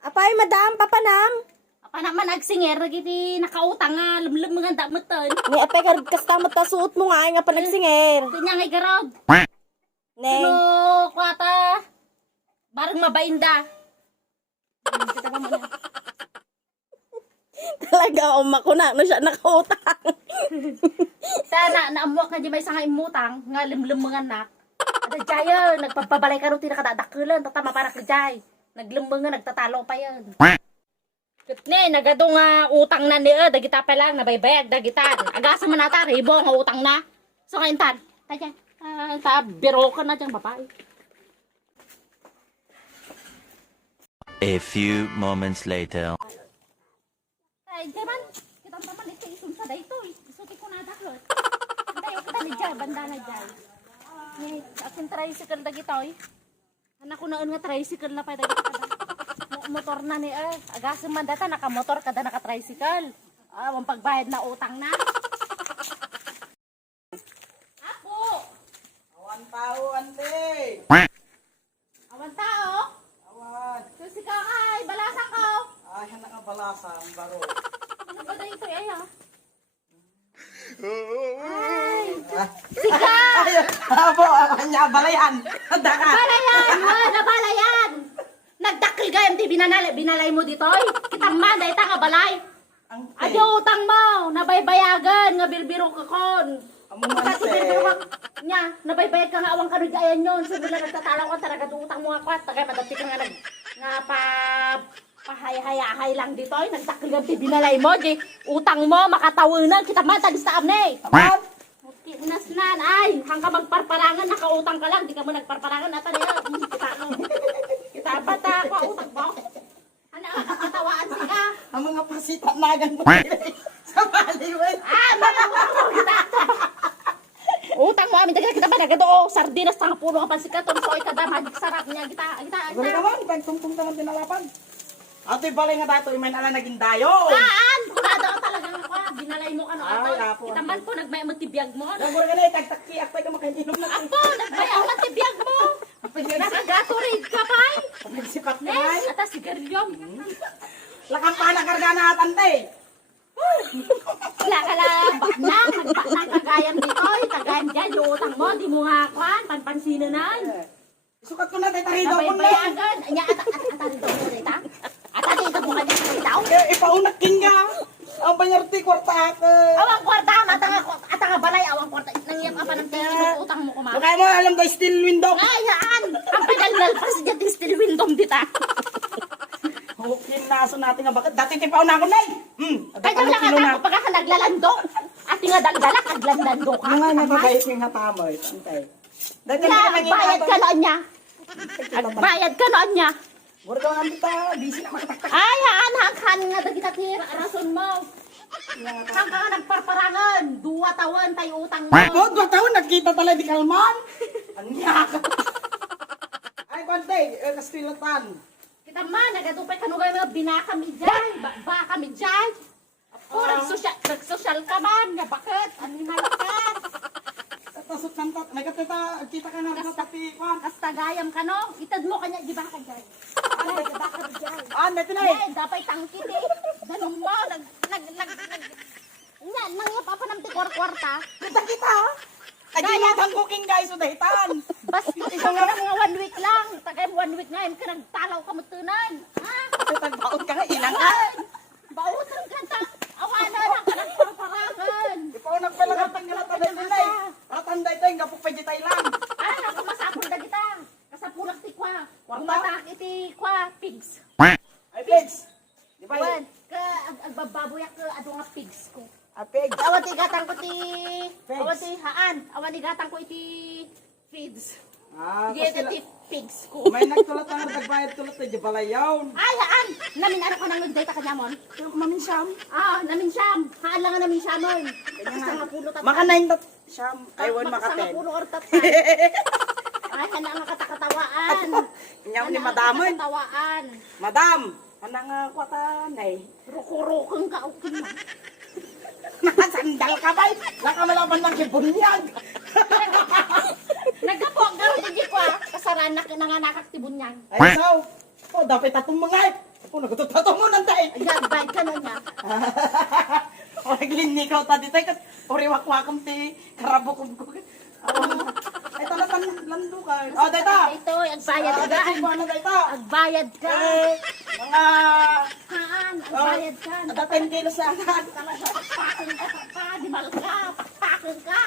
Apay, madam, papanam. Apa naman nagsinger, nagiti nakautang nga, lumlum mga damutan. Ni apay kastamot ta suot mo nga pa nagsinger. Kanya ngay garod. Neng. Ano, kwata. Barang mabainda. Kita pa muna. Talaga, ko na, no siya nakautang. Sana, naamuak na di may sangay imutang, nga lumlum mga anak. At jaya, nagpapabalay ka rin, tinakadadakulan, tatama para ka jay. Naglumba nga, nagtatalo pa yan. Ne, nagado nga utang na niya, dagita pa lang, nabaybayag, dagitan. Agasa man nata, ribo nga utang na. So ngayon tan, tayo, biro ka na dyan, babae. A few moments later. Ay, jaman, kitang taman ito, isun sa dayto, isuti ko na daklot. Tayo kita ni jay, banda na jay. Ni, akin tricycle dagitoy. Anak ko naon nga tricycle na pa dagito kada. Motor na ni agas man data naka-motor kada naka-tricycle. Ang pagbayad na utang na. Ako. Awan tao, ante. Awan tao. Awan. Kasi ka ay balasa ko. Ay, anak ang balasa, ang baro. Ano ba dito ay ha? Ay, abo, kanya balayan. Handa ka. Balayan, nabalayan. Nagdakil gayam di binalay mo dito. Kitang man dahil nga balay. Adyo utang mo, nabaybayagan nga bilbiro ka kon. Pagkati bilbiro ka nya, nabaybayag ka nga awang kanod ayan yun. So nila nagtatalaw ka talaga utang mo nga kwat. Tagay madati ka nga nga pahay-hay lang dito. Nagdakil gayam di binalay mo. Di utang mo, makatawanan. Kitang man tagis ta amne. Awan. Nasnan, ay, hangga magparparangan, nakautang ka lang, di ka mo nagparparangan, nata niya, kita bata, utang mo. Ano, kakatawaan sika. Ang mga pasita nagan mo sa baliwan. Mga utang mo, kita. Utang mo, amin, kita ba nagado, sardinas, tanga puno ka pansikat, soy ka da, magic sarap niya, kita. Gano'n naman, pagtungtong ka ng tinalapan. Ato'y balay nga dato, iman ala naging dayo. Saan? Kunado ka talagang ako, binalay mo ka no, Ay, ato. ako. Kita man po, nagmay matibiyag mo. Nagmura ka na, tagtakiak tayo ka makainom na. Apo, nagmay ang matibiyag mo. Nakagato rin ka pa. Nagsipat ka Nes, ay. atas sigarilyo. Lakang pa na karga na atante. Wala ka lang, baknang kagayam dito, tagayam dyan, yung utang mo, di mo nga kwan, panpansino na. Sukat ko na, tayo tarido ko na. Nabaybayagan, anya, atarito mo rita? Atarito mo kanya sa ritaw? Ipaunak kinga. Ang banyarti, kwarta ka. Awang kwarta, atanga balay, awang kwarta, nangyayap ka pa ng tingin, utang mo kuma. Baka mo, alam ko, steel window. Ayaan, ang pagal pa sa dyan, still window dita. Hukin na aso natin nga bakit. Dati tipaw na ako na eh. Kaya lang ata ko pagka naglalandok, at nga dagdalak, naglandandok ka. Mga nabagayit yung hatama eh. Antay. Dati Kaya, bayad ka noon niya. Bayad ka noon niya. Mura daw namin ta. Busy na makataktak. Ay, hangkan nga dagita tira, rason mo. Hanggang nga nagparparangan, 2 taon tayo utang mo. Oh, 2 taon nagkita talaga di kalman. Ang yak. Ay, Bante, kastilatan. Kita man, nagatupay ka nung mga binakami dyan, bakami dyan. Ako, nagsosyal ka man, nga bakit? Animal ka. Tasot ng tot. Kita ka na sa tapi. Hasta gayam ka no, itad mo kanya, di ba ka dyan? Ay, baka ka dyan. Ah, neto na eh. Ay, dapat tangkit eh. Ganun mo, nangyap pa ng tikor-kwarta. Kita. Agilatan cooking guys, udahitan. Basta ikaw nga mga 1 week lang. Tagay 1 week nga, ka nagtalaw ka matunan. Ha? Kasi tagbaon ka nga, ilang ka. Bautan ka ta. Awanan ang ka nagparparangan. Ipaw nagpalangatan nga natin na nila eh. Ratanda ito, yung gapok pwede tayo lang. Ah, ako masapul na kita. Kasapulak ti kwa. Kumatak iti kwa, pigs. Ay, pigs. Di ba Wan, yun? ka agbababoyak ka ado nga pigs ko. Ah, pigs. Awan ti gatang ko ti Pigs. awan ti haan. Awan ti gatang ko iti feeds. Ah, Sige kasi iti pigs ko. may nagtulat na nagbayad tulat na jabalayaw. Ay, haan! Namin ano ka nang nagdata ka nyamon? Maminsyam. Ah, namin siyam. Haan lang nga namin siyamon. Basta nga pulo tatay. Maka 9 tat. Siyam. Aywan maka Basta nga 10. pulo or tatay. Ay, hana nga katakatawaan. Inyam ni Hana nga madamon. katakatawaan. Madam, ano nga kwatan eh. Rukurukong ka. Nakasandal ka ba? Nakamalaban ng kibunyag. Nagkapo, gawin din ko ah. Kasaran na nanganakak tibon niyan. Ay, so. Oh, dapat atong mga Oh, nagtutato mo nanday. Ayan, bayad ka na niya. O, naglini ka ta dito. Uriwak-wakam ti karabukog ko. Ay, talatan lando ka. O, dito. Ito, agbayad ka daan. Ano dito? Agbayad ka. Mga... Haan, agbayad ka. Ada 10 kilos na. Pakang ka, di mal ka. Pakang ka.